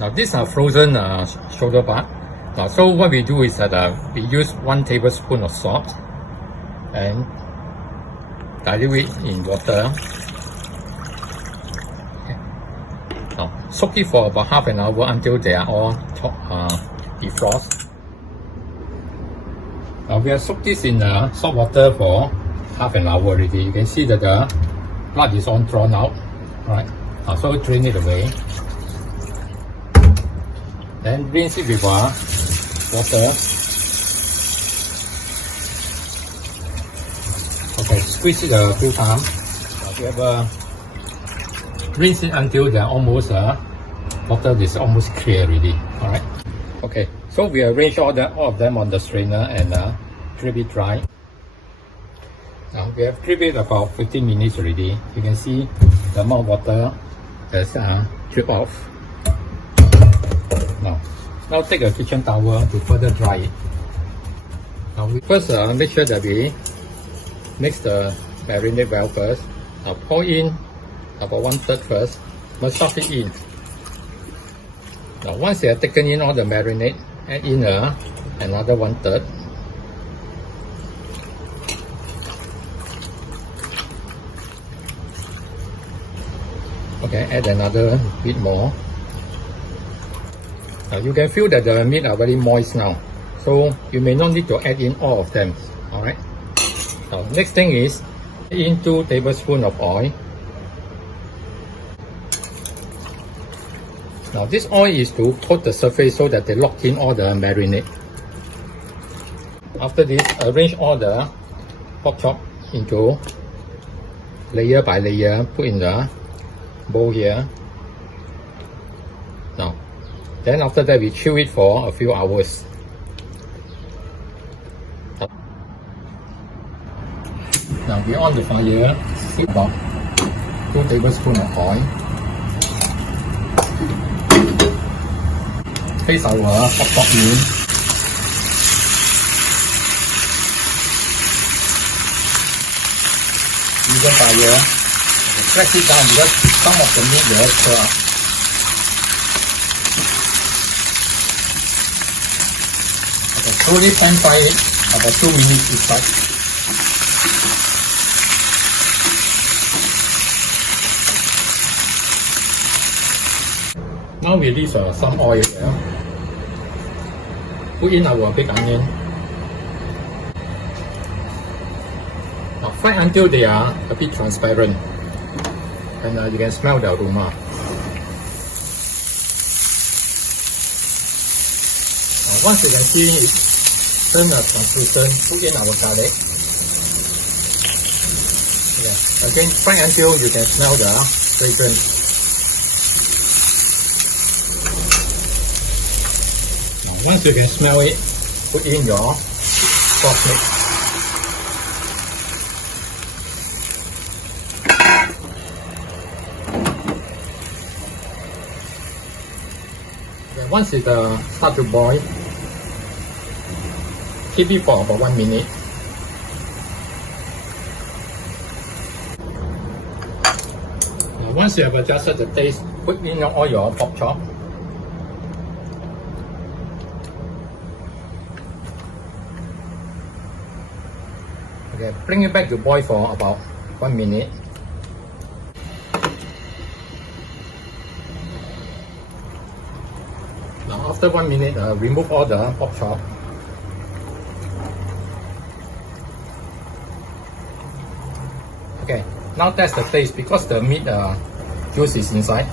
Now these are frozen shoulder part. Now so what we do is that we use 1 tablespoon of salt and dilute it in water. Okay. Now soak it for about half an hour until they are all defrost. Now we have soaked this in salt water for half an hour already. You can see that the blood is all drawn out. Alright. Now so drain it away. Then rinse it with water. Okay, squeeze it a few times. We have rinse it until they're almost water is almost clear already. Alright. Okay, so we arrange all of them on the strainer and drip it dry. Now we have dripped it about 15 minutes already. You can see the amount of water has dripped off. Now take a kitchen towel to further dry it. Now we first make sure that we mix the marinade well first. Now pour in about 1/3 first. Massage it in. Now once you have taken in all the marinade, add in another 1/3. Okay, add another bit more. You can feel that the meat are very moist now, so you may not need to add in all of them. Alright. Now next thing is add in 2 tablespoons of oil. Now this oil is to coat the surface so that they lock in all the marinade. After this, arrange all the pork chop into layer by layer, put in the bowl here. Now, then after that we chill it for a few hours. Now we on the fire, heat about 2 tablespoons of oil. Place our pork chop in. Medium fire. Press it down because some of the meat will curl up. Okay, slowly pan fry it about 2 minutes each side. Now we release some oil here. Put in our big onion. Now fry until they are a bit transparent. And you can smell the aroma. Once you can see it turn translucent, put in our garlic. Yeah. Again, fry until you can smell the fragrance. Now, once you can smell it, put in your sauce mix. Once it starts to boil, keep it for about 1 minute. Now, once you have adjusted the taste, put in all your pork chop. Okay, bring it back to boil for about 1 minute. Now after 1 minute, remove all the pork chop. Okay, now test the taste because the meat juice is inside.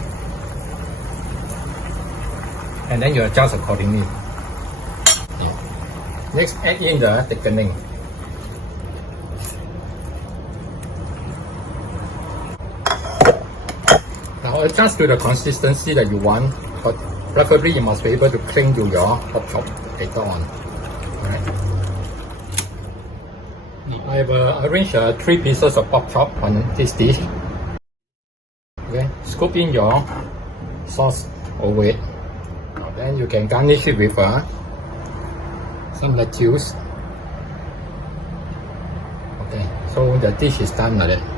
And then you adjust accordingly. Next, add in the thickening. Now adjust to the consistency that you want, but preferably you must be able to cling to your pork chop later on. Alright. I have arranged 3 pieces of pork chop on this dish. Okay, scoop in your sauce over it. Now then you can garnish it with some lettuce. Okay, so the dish is done like that.